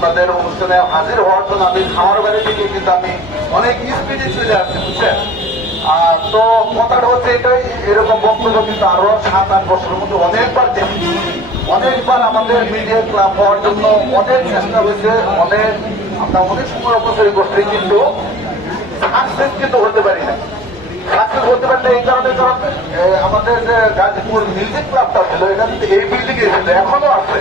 আপনাদের অনুষ্ঠানে হাজির হওয়ার জন্য আমি খামার বাড়ি থেকে কিন্তু আমি অনেক স্পিডে চলে আসছি, বুঝছেন। তো কথাটা হচ্ছে এটাই, এরকম বক্তব্য কিন্তু আরো 7-8 বছরের মধ্যে অনেকবার দেখি, অনেকবার আমাদের মিডিয়া ক্লাব হওয়ার জন্য অনেক চেষ্টা হয়েছে, আমরা অনেক সময় অপচয় করছি, কিন্তু সাকসেস কিন্তু হতে পারি না। সাকসেস হতে পারলে এই কারণে, কারণ আমাদের যে গাজীপুর মিউজিক ক্লাবটা ছিল এটা কিন্তু এই বিল্ডিং এ ছিল, এখনো আছে,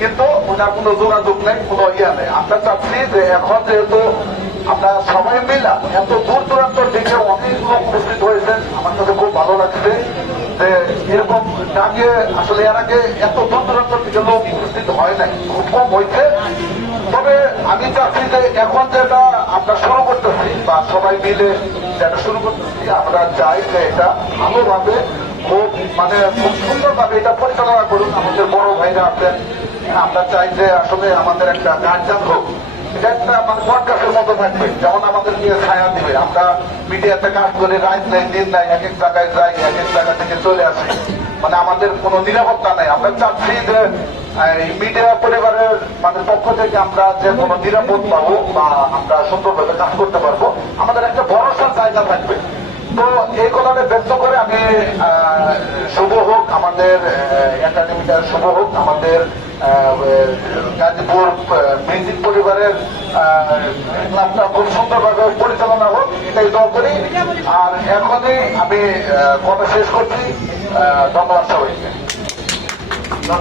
কিন্তু ওনার কোনো যোগাযোগ নেই, কোনো ইয়া নেই। আমরা চাচ্ছি যে এখন যেহেতু আমরা সবাই মিলা এত দূর দূরান্ত থেকে অনেক লোক উপস্থিত হয়েছেন, আমার কাছে খুব ভালো লাগছে যে এরকম আগে আসলে এর আগে এত দূর দূরান্ত থেকে লোক উপস্থিত হয় নাই, খুব কম হয়েছে। তবে আমি চাচ্ছি যে এখন যেটা আমরা শুরু করতেছি বা সবাই মিলে যেটা শুরু করতেছি, আমরা চাই যে এটা ভালোভাবে খুব সুন্দরভাবে এটা পরিচালনা করুন আমাদের বড় ভাইরা আছেন। আমরা চাই যে আসলে আমাদের একটা গার্জিয়ান হোক, এটা একটা মানে পডকাস্টের মতো থাকবে, যেমন আমাদেরকে ছায়া দিবে। আমরা মিডিয়াতে কাজ করে রাত নাই দিন নাই, এক এক জায়গায় যাই, এক এক জায়গা থেকে চলে আসি, মানে আমাদের কোনো নিরাপত্তা নাই। আমরা চাচ্ছি যে এই মিডিয়া পরিবারের পক্ষ থেকে আমরা যে কোনো নিরাপদ পাবো বা আমরা সুন্দরভাবে কাজ করতে পারবো, আমাদের একটা ভরসার জায়গা থাকবে। তো এই কথাটা ব্যক্ত করে আমি শুভ হোক আমাদের একাডেমিটা, শুভ হোক আমাদের গাজীপুর মিউজিক পরিবারের ক্লাবটা খুব সুন্দরভাবে পরিচালনা হোক, এটাই দোয়া করি। আর এখনই আমি কথা শেষ করছি, ধন্যবাদ সবাইকে।